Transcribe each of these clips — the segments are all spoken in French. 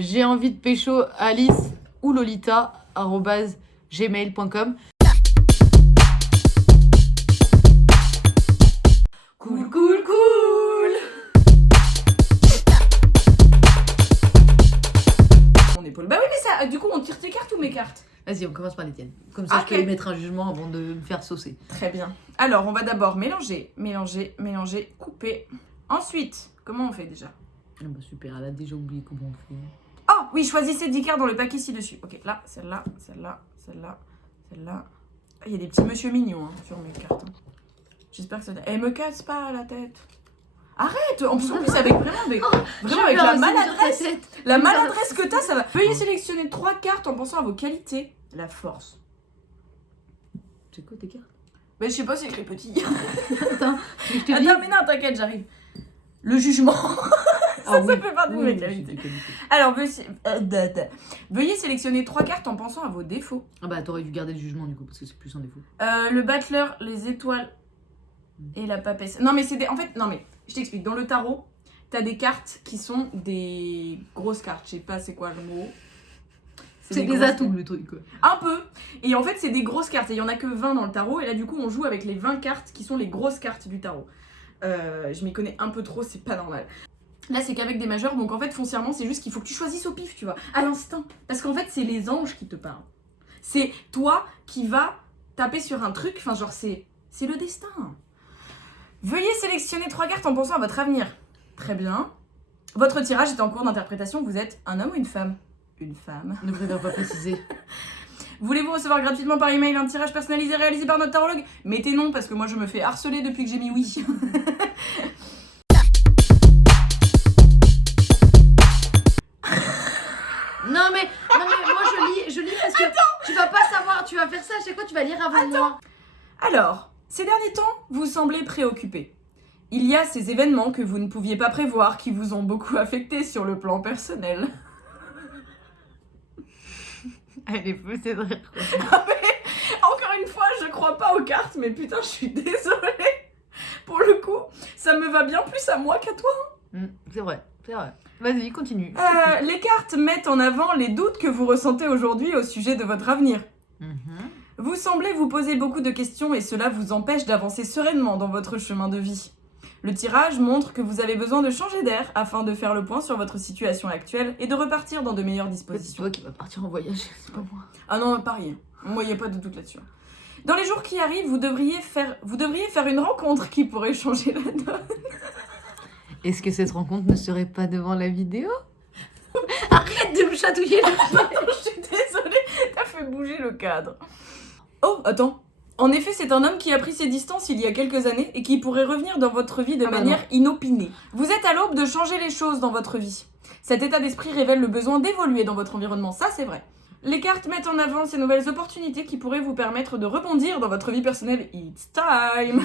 J'ai envie de pécho Alice ou Lolita @gmail.com. Cool, cool, cool. Mon épaule. Bah oui, mais ça, du coup, on tire tes cartes ou mes cartes? Vas-y, on commence par les tiennes. Comme ça, je peux émettre un jugement avant de me faire saucer. Très bien. Alors, on va d'abord mélanger, couper. Ensuite, comment on fait déjà? Ah bah super, elle a déjà oublié comment on fait. Oh, oui, choisissez 10 cartes dans le paquet ci-dessus. Ok, là, celle-là, celle-là, celle-là, celle-là. Ah, il y a des petits monsieur mignons sur mes cartes. J'espère que ça... Eh, me casse pas la tête. Arrête. En plus, avec vraiment avec la maladresse. La maladresse que t'as, ça va. Veuillez sélectionner 3 cartes en pensant à vos qualités. La force. C'est quoi tes cartes? Bah, je sais pas, c'est écrit petit. Attends, mais non, t'inquiète, j'arrive. Le jugement. Ça fait partie de mes qualités. Alors, veuillez sélectionner 3 cartes en pensant à vos défauts. Ah bah, t'aurais dû garder le jugement du coup, parce que c'est plus un défaut. Le battleur, les étoiles et la papesse. Non, mais c'est des... En fait, non, mais je t'explique. Dans le tarot, t'as des cartes qui sont des grosses cartes. Je sais pas c'est quoi le mot. C'est des atouts, le truc, quoi. Un peu. Et en fait, c'est des grosses cartes. Et il y en a que 20 dans le tarot. Et là, du coup, on joue avec les 20 cartes qui sont les grosses cartes du tarot. Je m'y connais un peu trop, c'est pas normal. Là, c'est qu'avec des majeurs. Donc, en fait, foncièrement, c'est juste qu'il faut que tu choisisses au pif, tu vois. À l'instinct. Parce qu'en fait, c'est les anges qui te parlent. C'est toi qui vas taper sur un truc. Enfin, genre, c'est le destin. Veuillez sélectionner 3 cartes en pensant à votre avenir. Très bien. Votre tirage est en cours d'interprétation. Vous êtes un homme ou une femme? Une femme. Ne préfère pas préciser. Voulez-vous recevoir gratuitement par email un tirage personnalisé réalisé par notre tarologue? Mettez non parce que moi je me fais harceler depuis que j'ai mis oui. Non mais moi je lis parce que tu vas pas savoir, tu vas faire ça à chaque fois, tu vas lire avant moi. Alors, ces derniers temps, vous semblez préoccupé. Il y a ces événements que vous ne pouviez pas prévoir qui vous ont beaucoup affecté sur le plan personnel. Elle est poussée de rire. Ah mais, encore une fois, je crois pas aux cartes, mais putain, je suis désolée. Pour le coup, ça me va bien plus à moi qu'à toi. C'est vrai, c'est vrai. Vas-y, continue. Les cartes mettent en avant les doutes que vous ressentez aujourd'hui au sujet de votre avenir. Vous semblez vous poser beaucoup de questions et cela vous empêche d'avancer sereinement dans votre chemin de vie. Le tirage montre que vous avez besoin de changer d'air afin de faire le point sur votre situation actuelle et de repartir dans de meilleures C'est dispositions. toi qui vas partir en voyage, c'est pas moi. Ah non, pas rien. Moi, il n'y a pas de doute là-dessus. Dans les jours qui arrivent, vous devriez faire une rencontre qui pourrait changer la donne. Est-ce que cette rencontre ne serait pas devant la vidéo? Arrête de me chatouiller le pied. Je suis désolée, t'as fait bouger le cadre. Oh, attends. En effet, c'est un homme qui a pris ses distances il y a quelques années et qui pourrait revenir dans votre vie de manière inopinée. Vous êtes à l'aube de changer les choses dans votre vie. Cet état d'esprit révèle le besoin d'évoluer dans votre environnement, ça c'est vrai. Les cartes mettent en avant ces nouvelles opportunités qui pourraient vous permettre de rebondir dans votre vie personnelle. It's time.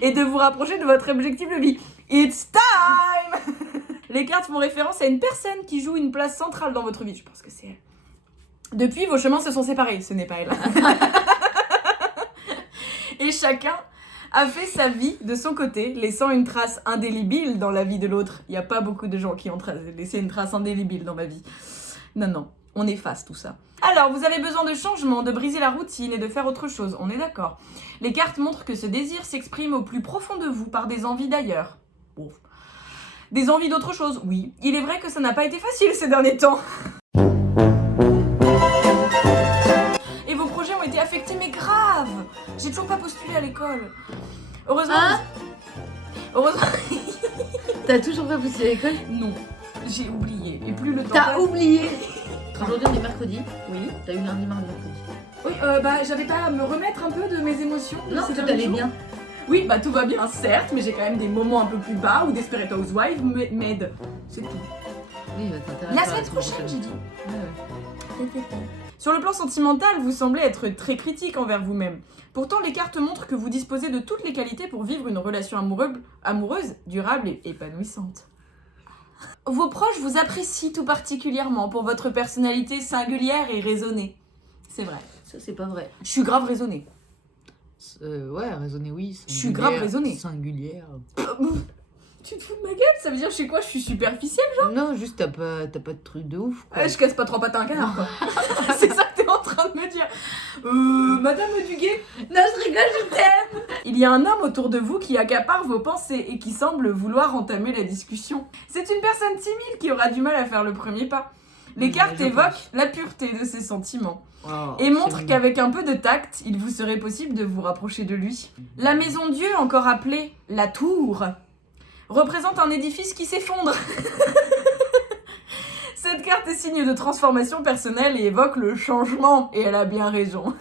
Et de vous rapprocher de votre objectif de vie. It's time. Les cartes font référence à une personne qui joue une place centrale dans votre vie. Je pense que c'est elle. Depuis, vos chemins se sont séparés. Ce n'est pas elle. Et chacun a fait sa vie de son côté, laissant une trace indélébile dans la vie de l'autre. Il n'y a pas beaucoup de gens qui ont laissé une trace indélébile dans ma vie. Non, on efface tout ça. Alors, vous avez besoin de changement, de briser la routine et de faire autre chose, on est d'accord. Les cartes montrent que ce désir s'exprime au plus profond de vous par des envies d'ailleurs. Bon. Des envies d'autre chose, oui. Il est vrai que ça n'a pas été facile ces derniers temps. Et vos projets ont été affectés, mais grave. J'ai toujours pas postulé à l'école. Heureusement... Heureusement... T'as toujours pas poussé à l'école? Non, j'ai oublié. Et plus le temps T'as passe... oublié. Aujourd'hui on est mercredi. Oui. T'as eu lundi, mardi, mercredi. Oui, j'avais pas à me remettre un peu de mes émotions. Non, ces tout derniers allait jours. bien. Oui, bah tout va bien, certes, mais j'ai quand même des moments un peu plus bas où Desperate Housewives m'aident. C'est tout. Oui, bah t'intéresses La pas à semaine prochaine, j'ai dit. Ouais. Sur le plan sentimental, vous semblez être très critique envers vous-même. Pourtant, les cartes montrent que vous disposez de toutes les qualités pour vivre une relation amoureuse, durable et épanouissante. Vos proches vous apprécient tout particulièrement pour votre personnalité singulière et raisonnée. C'est vrai. Ça c'est pas vrai. Je suis grave raisonnée. Ouais, raisonner oui. Je suis grave raisonnée. Singulière. Tu te fous de ma gueule? Ça veut dire, je sais quoi, je suis superficielle? Non, juste t'as pas de truc de ouf, quoi. Je casse pas 3 pattes à un canard, quoi. C'est ça que t'es en train de me dire. Madame Duguay? Non, je rigole, je t'aime. Il y a un homme autour de vous qui accapare vos pensées et qui semble vouloir entamer la discussion. C'est une personne timide qui aura du mal à faire le premier pas. Les cartes je évoquent pense. la pureté de ses sentiments Oh, et montrent c'est qu'avec un peu de tact, il vous serait possible de vous rapprocher de lui. La maison Dieu, encore appelée la tour, représente un édifice qui s'effondre. Cette carte est signe de transformation personnelle et évoque le changement, et elle a bien raison.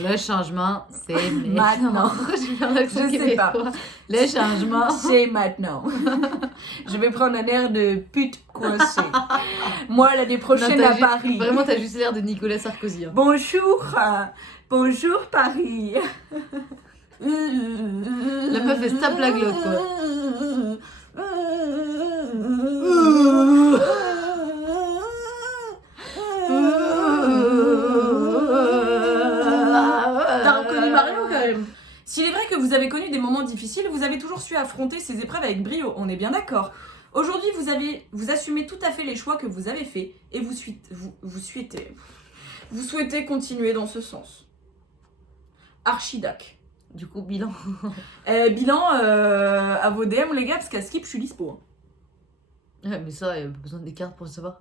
Le changement, c'est Maintenant. Je sais pas. Le changement. C'est maintenant. Je vais prendre un air de pute coincée. Moi, l'année prochaine Non, à Paris. Vraiment, t'as juste l'air de Nicolas Sarkozy. Hein. Bonjour. Bonjour Paris. La meuf, elle se tape la glotte, quoi. T'as reconnu Mario quand même. S'il est vrai que vous avez connu des moments difficiles, vous avez toujours su affronter ces épreuves avec brio, on est bien d'accord. Aujourd'hui, vous assumez tout à fait les choix que vous avez faits et vous souhaitez continuer dans ce sens. Archidac. Du coup, bilan. Bilan à vos DM les gars, parce qu'à Skip je suis dispo. Ouais, mais ça, il y a pas besoin des cartes pour le savoir.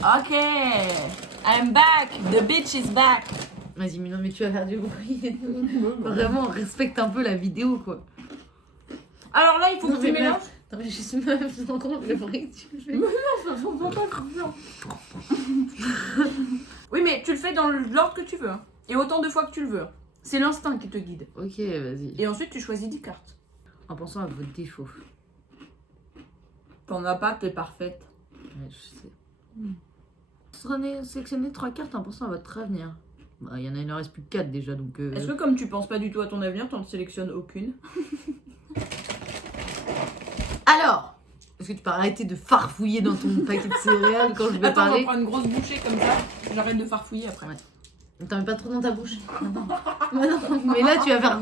Ok, I'm back, the bitch is back. Vas-y, mais non, mais tu vas faire du bruit et tout. Vraiment, respecte un peu la vidéo, quoi. Alors là, il faut que tu mais mélanges. Attends, mais juste meuf, je me rends compte le bruit que tu fais. Non, ça va pas comme ça. Oui, mais tu le fais dans l'ordre que tu veux. Hein. Et autant de fois que tu le veux. C'est l'instinct qui te guide. Ok, vas-y. Et ensuite, tu choisis 10 cartes. En pensant à vos défauts. T'en as pas, t'es parfaite. Ouais, je sais. Sélectionnez 3 cartes en pensant à votre avenir. Bah, il en reste plus que 4 déjà, donc... Est-ce que comme tu penses pas du tout à ton avenir, t'en sélectionnes aucune? Alors, est-ce que tu peux arrêter de farfouiller dans ton paquet de céréales quand je vais Attends, on va parler? prendre une grosse bouchée comme ça. J'arrête de farfouiller après. Ouais. T'en mets pas trop dans ta bouche. Mais non, mais là tu vas faire...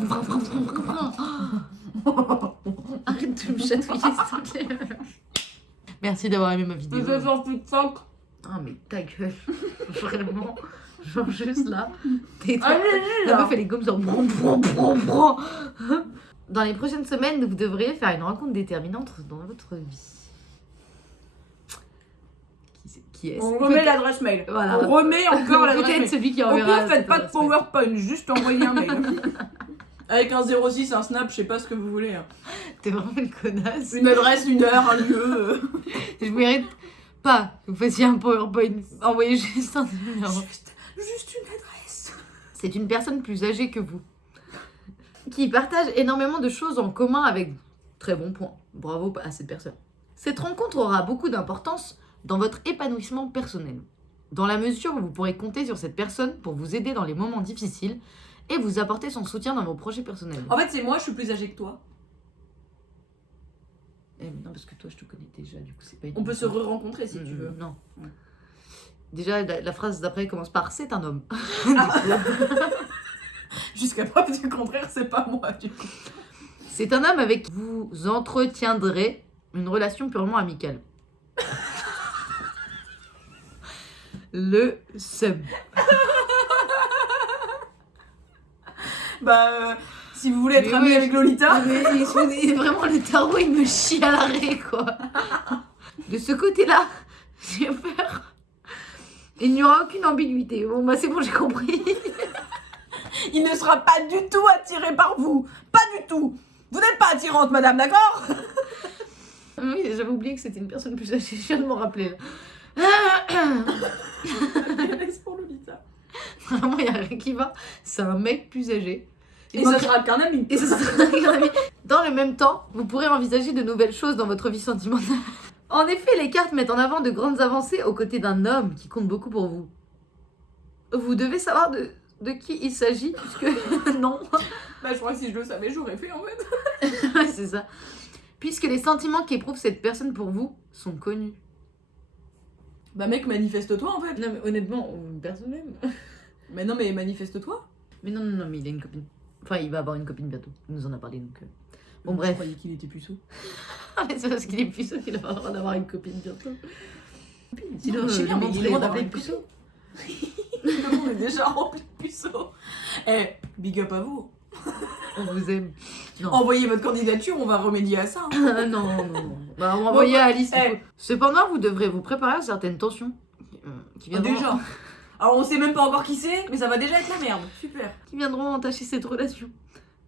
Arrête de me chatouiller, s'il te plaît. Merci d'avoir aimé ma vidéo. Tu fais sur TikTok. Ah mais ta gueule. Vraiment. Genre juste là. Tais-toi. Allez, La là. meuf elle est comme ça. Brum, brum, brum, brum. Dans les prochaines semaines, vous devriez faire une rencontre déterminante dans votre vie. Qui est-ce? On remet l'adresse mail. Voilà. On remet encore l'adresse mail. Peut-être celui qui Au enverra. pire, faites cette pas de adresse mail. PowerPoint, juste envoyez un mail. Avec un 06, un snap, je sais pas ce que vous voulez. Hein. T'es vraiment une connasse. Une adresse, une heure, un lieu. Je mérite pas que vous fassiez un PowerPoint. Envoyez juste un numéro. Juste une adresse. C'est une personne plus âgée que vous, qui partage énormément de choses en commun avec vous. Très bon point. Bravo à cette personne. Cette rencontre aura beaucoup d'importance dans votre épanouissement personnel, dans la mesure où vous pourrez compter sur cette personne pour vous aider dans les moments difficiles et vous apporter son soutien dans vos projets personnels. En fait, c'est moi, je suis plus âgée que toi. Eh, mais non, parce que toi, je te connais déjà, du coup, c'est pas... On peut se re-rencontrer si tu veux. Non. Déjà, la phrase d'après commence par « c'est un homme ». Jusqu'à preuve du contraire, c'est pas moi, du coup. C'est un homme avec qui vous entretiendrez une relation purement amicale. Le seum. Bah, si vous voulez être Mais ami ouais, avec Lolita. Mais vraiment, le tarot, il me chie à l'arrêt, quoi. De ce côté-là, j'ai peur. Il n'y aura aucune ambiguïté. Bon, bah c'est bon, j'ai compris. Il ne sera pas du tout attiré par vous. Pas du tout. Vous n'êtes pas attirante, madame, d'accord? Oui, j'avais oublié que c'était une personne plus âgée. Je viens de m'en rappeler. Laisse pour Lolita. Vraiment, il n'y a rien qui va. C'est un mec plus âgé. Et ça sera qu'un ami. Et ce sera un ami. Dans le même temps, vous pourrez envisager de nouvelles choses dans votre vie sentimentale. En effet, les cartes mettent en avant de grandes avancées aux côtés d'un homme qui compte beaucoup pour vous. Vous devez savoir de qui il s'agit, puisque... non. Bah, je crois que si je le savais, j'aurais fait, en fait. Ouais, c'est ça. Puisque les sentiments qu'éprouve cette personne pour vous sont connus. Bah, mec, manifeste-toi, en fait. Non, mais honnêtement, personne même. Mais non, mais manifeste-toi. Mais non, mais il a une copine. Enfin, il va avoir une copine bientôt. Il nous en a parlé donc. Bon, Je bref. croyais qu'il était puceau. Mais c'est parce qu'il est puceau qu'il a pas le droit d'avoir une copine bientôt. Sinon, Je sais bien, mais il est loin d'avoir d'appeler une puceau. Le monde est déjà rempli de puceaux. Eh, big up à vous. On vous aime. Non. Envoyez votre candidature, on va remédier à ça. Hein. Non. Bah, on va envoyer à Alice. Eh. Du coup. Cependant, vous devrez vous préparer à certaines tensions. Qui viendront, Déjà. Alors on sait même pas encore qui c'est, mais ça va déjà être la merde. Super. qui viendront entacher cette relation.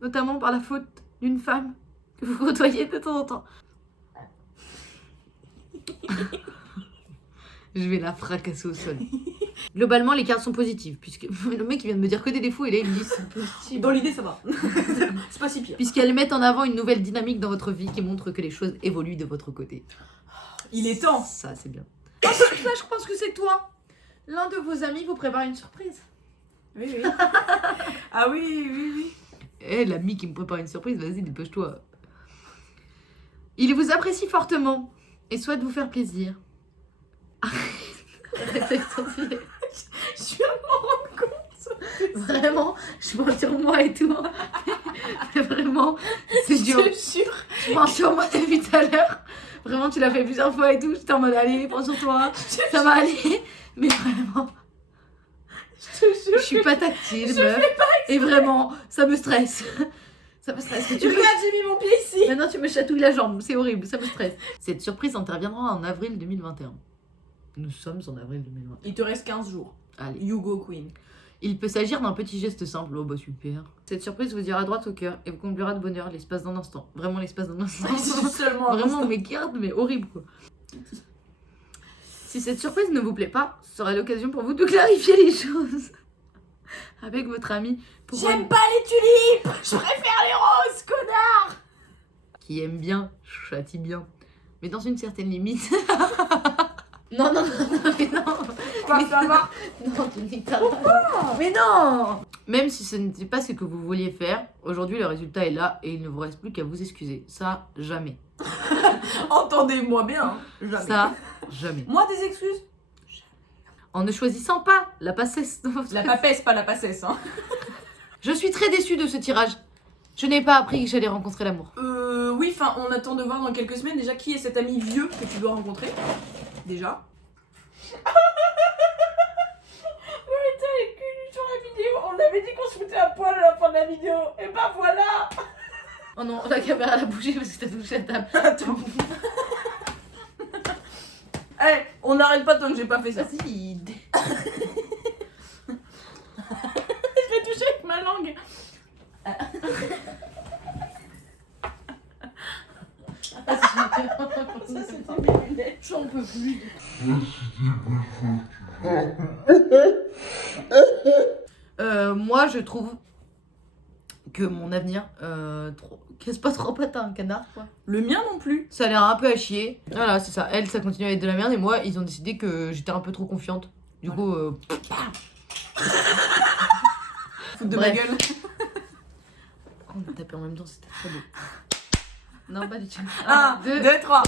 Notamment par la faute d'une femme que vous côtoyez de temps en temps. Je vais la fracasser au sol. Globalement, les cartes sont positives, puisque le mec il vient de me dire que des défauts et là il me dit c'est positif. Dans l'idée, ça va. C'est pas si pire. Puisqu'elles mettent en avant une nouvelle dynamique dans votre vie qui montre que les choses évoluent de votre côté. Il est temps. Ça, c'est bien. Ah, ça, je pense que c'est toi. L'un de vos amis vous prépare une surprise. Oui. Ah oui. Eh, l'ami qui me prépare une surprise, vas-y, dépêche-toi. Il vous apprécie fortement et souhaite vous faire plaisir. Arrête avec ton filet. Je viens de m'en rendre compte. Vraiment, je prends sur moi et tout. Mais vraiment, c'est dur. Je te jure. Je prends sur moi depuis tout à l'heure. Vraiment, tu l'as fait plusieurs fois et tout. J'étais en mode, allez, prends sur toi. Ça va aller. Mais vraiment, Je te jure. je suis pas tactile, meuf. Et vraiment, ça me stresse. Ça me stresse. Que tu me... Regarde, j'ai mis mon pied ici. Maintenant, tu me chatouilles la jambe. C'est horrible, ça me stresse. Cette surprise interviendra en avril 2021. Nous sommes en avril 2021. Il te reste 15 jours. Allez. You go queen. Il peut s'agir d'un petit geste simple. Oh bah super. Cette surprise vous ira droit au cœur et vous comblera de bonheur l'espace d'un instant. Vraiment l'espace d'un instant. C'est seulement un Vraiment, instant. mais garde, mais horrible quoi. Si cette surprise ne vous plaît pas, ce sera l'occasion pour vous de clarifier les choses avec votre ami. Pour J'aime pas les tulipes. Je préfère les roses, connard. Qui aime bien, châtie bien. Mais dans une certaine limite. Non, mais non. Quoi, ça va? Non, tu dis pas. Mais non. Même si ce n'était pas ce que vous vouliez faire, aujourd'hui le résultat est là et il ne vous reste plus qu'à vous excuser. Ça, jamais. Entendez-moi bien. Hein. Jamais. Ça, jamais. Moi, des excuses? En ne choisissant pas la passesse. La papesse, pas la passesse. Hein. Je suis très déçue de ce tirage. Je n'ai pas appris que j'allais rencontrer l'amour. Oui, enfin, on attend de voir dans quelques semaines déjà qui est cet ami vieux que tu dois rencontrer. Déjà. Sur la vidéo, on avait dit qu'on se foutait à poil à la fin de la vidéo, et bah voilà. Oh non, la caméra elle a bougé parce que t'as touché la table. Attends. Eh, on n'arrête pas tant que j'ai pas fait ça. Vas-y. Je l'ai touché avec ma langue. Ça, c'était mes lunettes. J'en peux plus. Moi, je trouve que mon avenir casse pas trop pattes à un canard, quoi. Le mien non plus. Ça a l'air un peu à chier. Voilà, c'est ça. Elle, ça continue à être de la merde. Et moi, ils ont décidé que j'étais un peu trop confiante. Du coup, Foutre de ma Bref. gueule. on a tapé en même temps, c'était très beau. Non, pas du tout. 1, 2, 2. 3.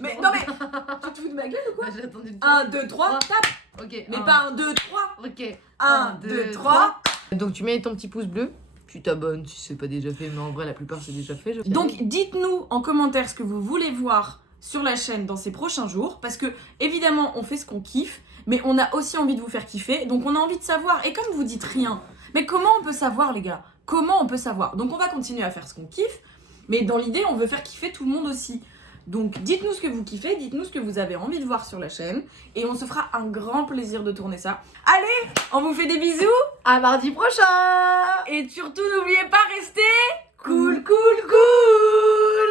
Mais non, mais tu te fous de ma gueule ou quoi? J'ai attendu le 1, 2, 3, Trois. tape. Ok. Mais un. pas 1, 2, 3. Ok. 1, 2, 3. Donc tu mets ton petit pouce bleu. Tu t'abonnes si c'est pas déjà fait, mais en vrai la plupart c'est déjà fait. Donc dites-nous en commentaire ce que vous voulez voir sur la chaîne dans ces prochains jours, parce que évidemment on fait ce qu'on kiffe, mais on a aussi envie de vous faire kiffer, donc on a envie de savoir. Et comme vous dites rien, mais comment on peut savoir les gars? Comment on peut savoir? Donc on va continuer à faire ce qu'on kiffe, mais dans l'idée on veut faire kiffer tout le monde aussi. Donc dites-nous ce que vous kiffez, dites-nous ce que vous avez envie de voir sur la chaîne, et on se fera un grand plaisir de tourner ça. Allez, on vous fait des bisous, à mardi prochain. et surtout n'oubliez pas, restez cool, cool, cool.